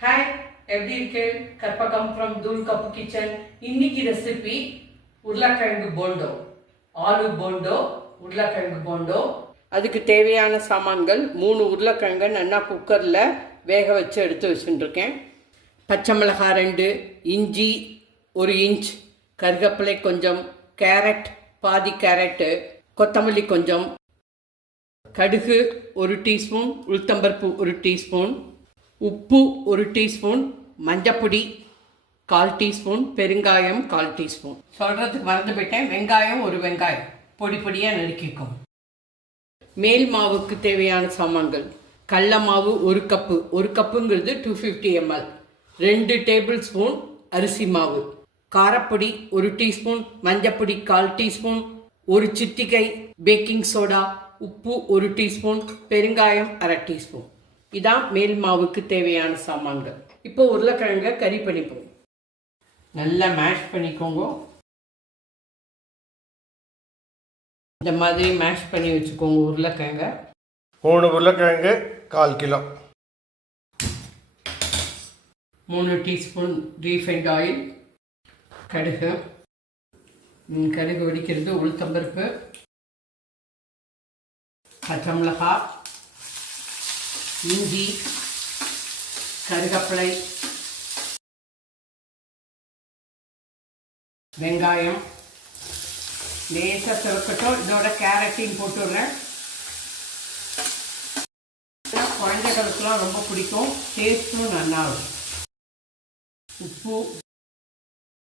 Hi, எப்படி இருக்கேன்? Karpagam from தூள் கப்பு கிச்சன். இன்னைக்கு ரெசிபி உருளைக்கிழங்கு போண்டோ, ஆலு போண்டோ, உருளைக்கிழங்கு போண்டோ. அதுக்கு தேவையான சாமான்கள் 3 உருளைக்கிழங்கு நல்லா குக்கரில் வேக வச்சு எடுத்து வச்சுட்டுருக்கேன். பச்சை மிளகாய் 2, இஞ்சி 1 இன்ச், கருவேப்பிலை கொஞ்சம், கேரட் பாதி கேரட்டு, கொத்தமல்லி கொஞ்சம், கடுகு 1 டீஸ்பூன், உளுத்தம்பருப்பு 1 டீஸ்பூன், உப்பு 1 டீஸ்பூன், மஞ்சப்பொடி 1/4 டீஸ்பூன், பெருங்காயம் 1/4 டீஸ்பூன். சொல்கிறதுக்கு மறந்து போயிட்டேன், வெங்காயம் 1 வெங்காயம் பொடி பொடியாக நறுக்கிக்கும். மேல் மாவுக்கு தேவையான சாமான்கள்: கடல மாவு 1 கப்பு, 1 கப்புங்கிறது 250 ml, 2 டேபிள் ஸ்பூன் அரிசி மாவு, காரப்பொடி 1 டீஸ்பூன், மஞ்சப்பொடி 1/4 டீஸ்பூன், 1 சிட்டிகை பேக்கிங் சோடா, உப்பு 1 டீஸ்பூன், பெருங்காயம் 1/2 டீஸ்பூன். இதான் மேல் மாவுக்கு தேவையான சாமான்கள். இப்போ உருளைக்கிழங்கை கறி பண்ணிப்போம். நல்லா மேஷ் பண்ணிக்கோங்க. இந்த மாதிரி மேஷ் பண்ணி வச்சுக்கோங்க உருளைக்கிழங்கை. 3 உருளைக்கிழங்கு 1/4 கிலோ. 3 டீஸ்பூன் ரீஃபைண்ட் ஆயில், கடுகு, கடுகு வெடிக்கிறது, உளுத்தம்பருப்பு, பச்சை மிளகாய், இஞ்சி, கருவேப்பிலை, வெங்காயம் லேசாக சிவக்கட்டும். இதோட கேரட்டையும் போட்டுடுறேன். குழந்தைகளுக்கெல்லாம் ரொம்ப பிடிக்கும், டேஸ்ட்டும் நல்லா இருக்கும். உப்பு,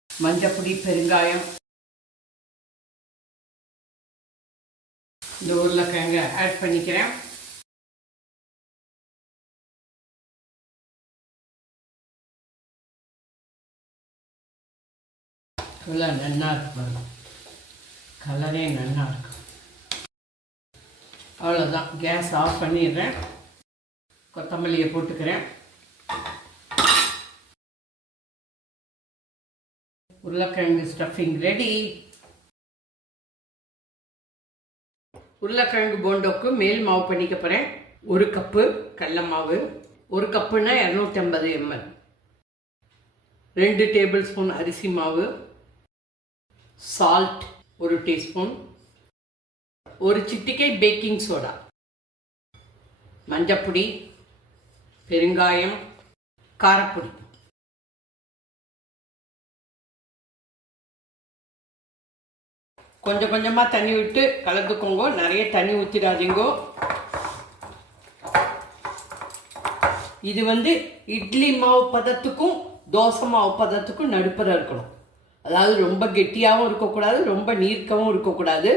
மஞ்சப்பொடி, பெருங்காயம். இந்த உருளைக்கிழங்கை ஆட் பண்ணிக்கிறேன். நல்லா இருக்கும், கலரே நல்லா இருக்கும். அவ்வளோதான், கேஸ் ஆஃப் பண்ணிடுறேன். கொத்தமல்லியை போட்டுக்கிறேன். உருளைக்கிழங்கு ஸ்டஃபிங் ரெடி. உருளைக்கிழங்கு போண்டோக்கு மேல் மாவு பண்ணிக்க போகிறேன். 1 கப்பு கடல மாவு, 1 கப்புன்னா 250 ml, 2 டேபிள் ஸ்பூன் அரிசி மாவு, சால்ட் 1 டீஸ்பூன், 1 சிட்டிகை பேக்கிங் சோடா, மஞ்சப்பொடி, பெருங்காயம், காரப்பொடி. கொஞ்சம் கொஞ்சமாக தண்ணி விட்டு கலந்துக்கோங்க, நிறைய தண்ணி ஊற்றிடாதீங்கோ. இது இட்லி மாவு பதத்துக்கும் தோசை மாவு பதத்துக்கும் நடுப்புற இருக்கணும். அதாவது ரொம்ப கெட்டியாகவும் இருக்கக்கூடாது, ரொம்ப நீர்க்கவும் இருக்கக்கூடாது.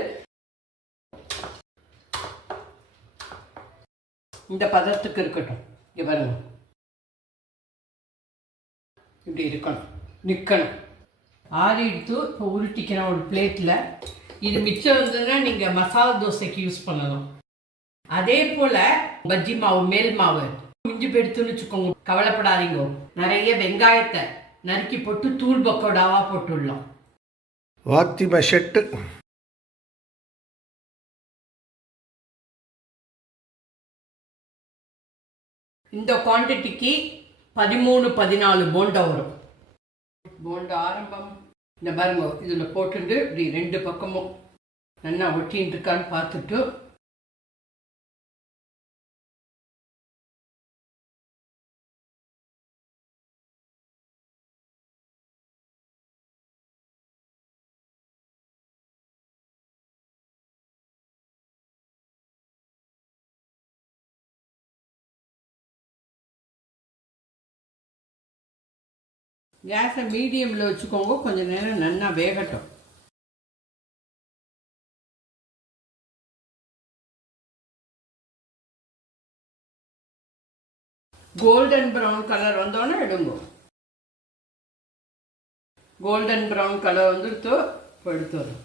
இந்த பதத்துக்கு இருக்கட்டும். இங்கே பாருங்க, இப்படி இருக்கணும், நிற்கணும். ஆறி எடுத்து இப்போ உருட்டிக்கிறேன் ஒரு பிளேட்டில். இது மிச்சம் இருந்ததுன்னா நீங்கள் மசாலா தோசைக்கு யூஸ் பண்ணலாம். அதே போல் பஜ்ஜி மாவு மேல் மாவு மிஞ்சி போயிடுத்துன்னு வச்சுக்கோங்க, கவலைப்படாதீங்க. நிறைய வெங்காயத்தை நறுக்கி போட்டு தூள் பக்கோடாவா போட்டுடலாம். வாத்தி மஷெட்டு. இந்த குவான்டிட்டிக்கு 13-14 போண்டா வரும். போண்டா ஆரம்பம். இந்த பாருங்க, இதில் போட்டுட்டு இப்படி 2 பக்கமும் நல்லா ஒட்டின்னு இருக்கான்னு பார்த்துட்டு கேஸை மீடியமில் வச்சுக்கோங்க. கொஞ்சம் நேரம் நல்லா வேகட்டும். கோல்டன் ப்ரௌன் கலர் வந்தோன்னே எடுங்க. கோல்டன் ப்ரௌன் கலர் வந்துடுத்து, இப்போ எடுத்து வரும்.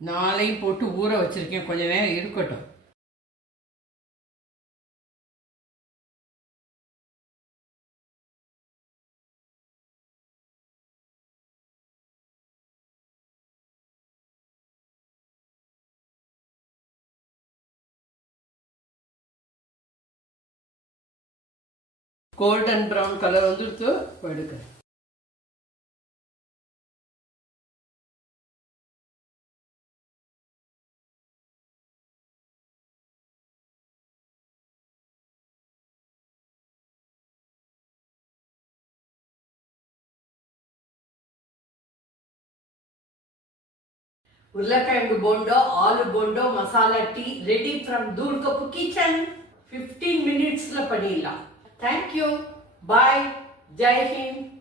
4 போட்டு ஊற வச்சுருக்கேன், கொஞ்சம் நேரம் இருக்கட்டும். கோல்டன் ப்ரௌன் கலர் வந்துடுத்து எடுக்க. உருளைக்கிழங்கு bonda, aloo bonda, masala tea ready from தூள் கப்பு கிச்சன். 15 மினிட்ஸ்ல பண்ணிடலாம். தேங்க்யூ. பாய். ஜெய் ஹிந்த்.